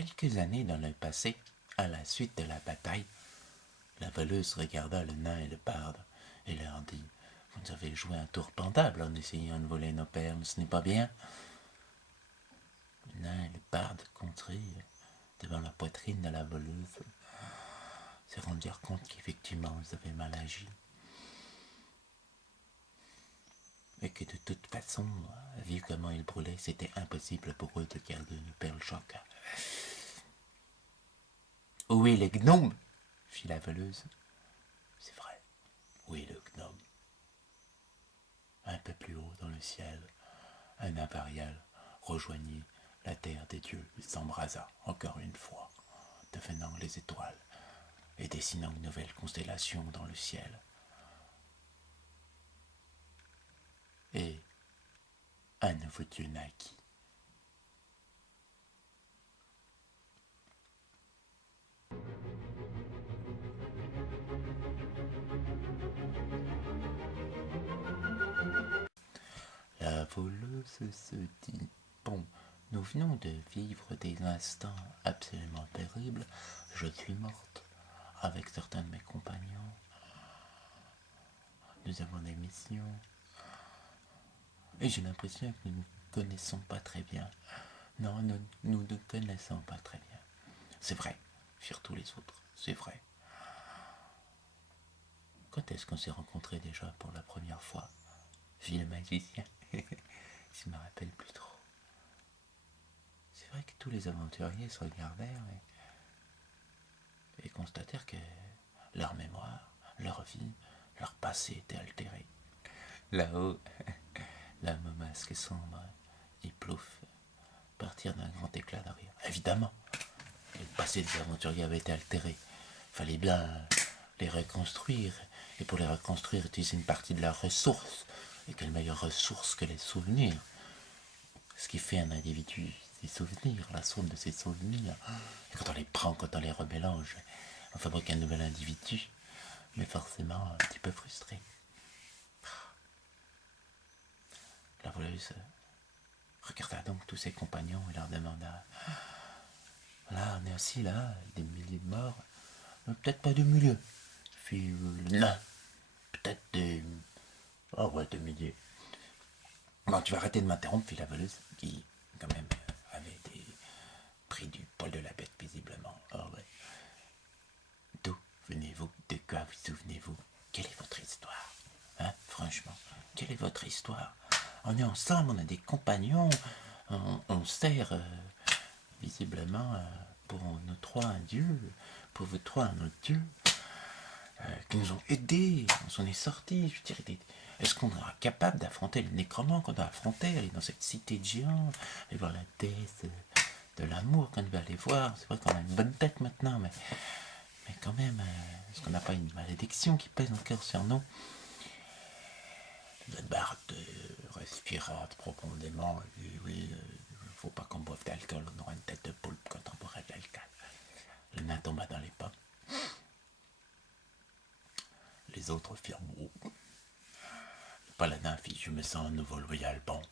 quelques années dans le passé, à la suite de la bataille, la voleuse regarda le nain et le barde et leur dit « Vous nous avez joué un tour pendable en essayant de voler nos perles, ce n'est pas bien ?» Le nain et le barde contrirent devant la poitrine de la voleuse, se rendirent compte qu'effectivement ils avaient mal agi et que de toute façon, vu comment ils brûlaient, c'était impossible pour eux de garder une perle chacun. « Où est le gnome ?» fit la voleuse. « C'est vrai, où est le gnome ?» Un peu plus haut dans le ciel, un impérial rejoignit la terre des dieux et s'embrasa encore une fois, devenant les étoiles et dessinant une nouvelle constellation dans le ciel. Et un nouveau dieu naquit. La voleuse se dit « Bon, nous venons de vivre des instants absolument terribles. Je suis morte avec certains de mes compagnons. Nous avons des missions. Et j'ai l'impression que nous ne connaissons pas très bien. Non, nous ne connaissons pas très bien. C'est vrai, firent tous les autres, c'est vrai. Quand est-ce qu'on s'est rencontrés déjà pour la première fois ? Fit le magicien. Je ne me rappelle plus trop. C'est vrai que tous les aventuriers se regardèrent et constatèrent que leur mémoire, leur vie, leur passé étaient altérés. Là-haut, la masque sombre et Plouf partirent d'un grand éclat de rire. Évidemment, le passé des aventuriers avait été altéré. Il fallait bien les reconstruire, et pour les reconstruire, utiliser une partie de leurs ressources. Et quelle meilleure ressource que les souvenirs. Ce qui fait un individu, ses souvenirs, la somme de ses souvenirs. Et quand on les prend, quand on les remélange, on fabrique un nouvel individu, mais forcément un petit peu frustré. La voleuse regarda donc tous ses compagnons et leur demanda « Là, on est assis là, avec des milliers de morts, mais peut-être pas de milliers. » Fit le nain. Peut-être des... Oh ouais, 2 milliers. Bon, tu vas arrêter de m'interrompre, fit la voleuse, qui, quand même, avait pris du poil de la bête, visiblement. Oh ouais. D'où venez-vous? De quoi vous souvenez-vous? Quelle est votre histoire? Hein, franchement, quelle est votre histoire? On est ensemble, on a des compagnons, on sert, visiblement, pour nous trois un dieu, pour vous trois un autre dieu. Qui nous ont aidés, on s'en est sortis. Je dirais, est-ce qu'on sera capable d'affronter le nécromant qu'on doit affronter, aller dans cette cité de géants, aller voir la déesse de l'amour qu'on va aller voir? C'est vrai qu'on a une bonne tête maintenant, mais quand même, est-ce qu'on n'a pas une malédiction qui pèse encore sur nous? Le barde respira profondément et dit oui, il ne faut pas qu'on boive d'alcool, on aura une tête de poulpe quand on boira de l'alcool. Le nain tomba dans les pommes. Les autres firent beau. Le paladin fit « Je me sens à nouveau loyal, bon. »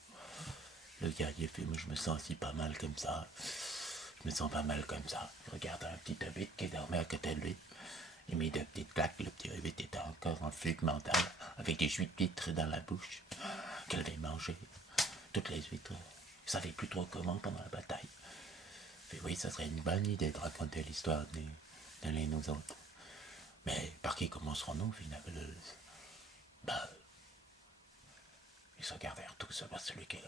Le guerrier fit « Je me sens aussi pas mal comme ça. Je me sens pas mal comme ça. » Il regarda un petit hobbit qui dormait à côté de lui. Il mit 2 petites claques. Le petit hobbit était encore en fugue mentale, avec des huîtres dans la bouche, qu'elle avait mangé. Toutes les huîtres. Il ne savait plus trop comment pendant la bataille. Il fit « Oui, ça serait une bonne idée de raconter l'histoire de l'un nous autres. » Mais par qui commencerons-nous, fit la voleuse. Ils se regardèrent tous vers celui qui a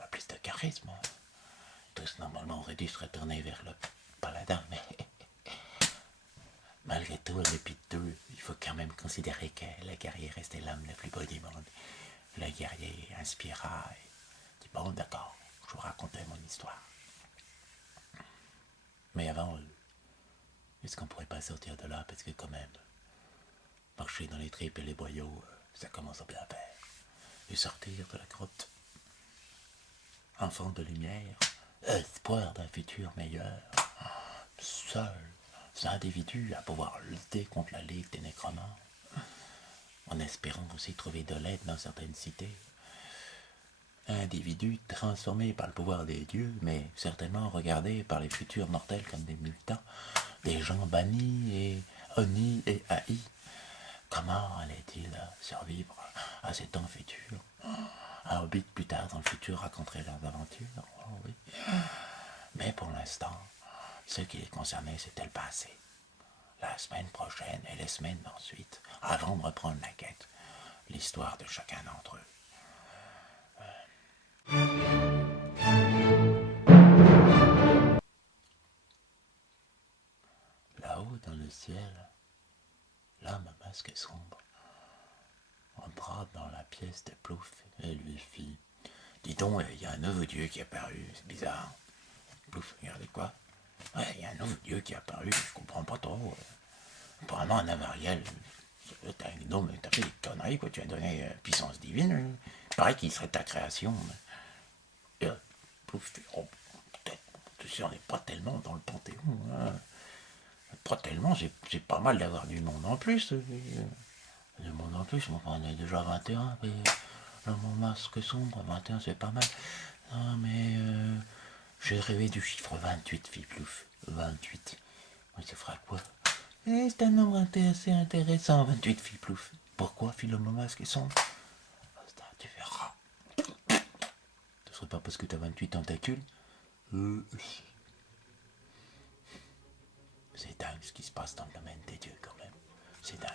le plus de charisme. Tous, normalement, auraient dû se retourner vers le paladin, mais malgré tout, depuis tout, il faut quand même considérer que le guerrier restait l'homme le plus beau du monde. Le guerrier inspira et dit « Bon, d'accord, je vous racontais mon histoire. » Mais avant, est-ce qu'on pourrait pas sortir de là, parce que quand même, marcher dans les tripes et les boyaux, ça commence à bien faire. Et sortir de la grotte, enfant de lumière, espoir d'un futur meilleur, seul individu à pouvoir lutter contre la Ligue des Nécromants, en espérant aussi trouver de l'aide dans certaines cités. individus transformés par le pouvoir des dieux, mais certainement regardés par les futurs mortels comme des mutants, des gens bannis et honnis et haïs. Comment allait-il survivre à ces temps futurs? Un hobbit plus tard dans le futur raconterait leurs aventures, oh oui. Mais pour l'instant, ce qui les concernait, c'était le passé. La semaine prochaine et les semaines d'ensuite, avant de reprendre la quête, l'histoire de chacun d'entre eux. Là-haut dans le ciel, l'homme à masque sombre entra dans la pièce de Plouf et lui fit: dis donc, il y a un nouveau dieu qui est apparu, c'est bizarre. Plouf, regardez quoi? Ouais, il y a un nouveau dieu qui est apparu, je comprends pas trop. Apparemment, un avariel. T'as un gnome, t'as fait des conneries, quoi, tu as donné puissance divine. Pareil qu'il serait ta création. Et Plouf, oh, peut-être, tu sais, on n'est pas tellement dans le panthéon. Hein. Pas tellement, c'est pas mal d'avoir du monde en plus. Du monde en plus, bon, on est déjà 21, mais là, mon masque sombre, 21, c'est pas mal. Non, mais j'ai rêvé du chiffre 28, Fiplouf. 28. Mais ça fera quoi? C'est un nombre assez intéressant, 28, Fiplouf. Pourquoi, Philo, mon masque sombre? Tu verras. Ce serait pas parce que t'as 28 tentacules? C'est dingue ce qui se passe dans le domaine des dieux, quand même. C'est dingue.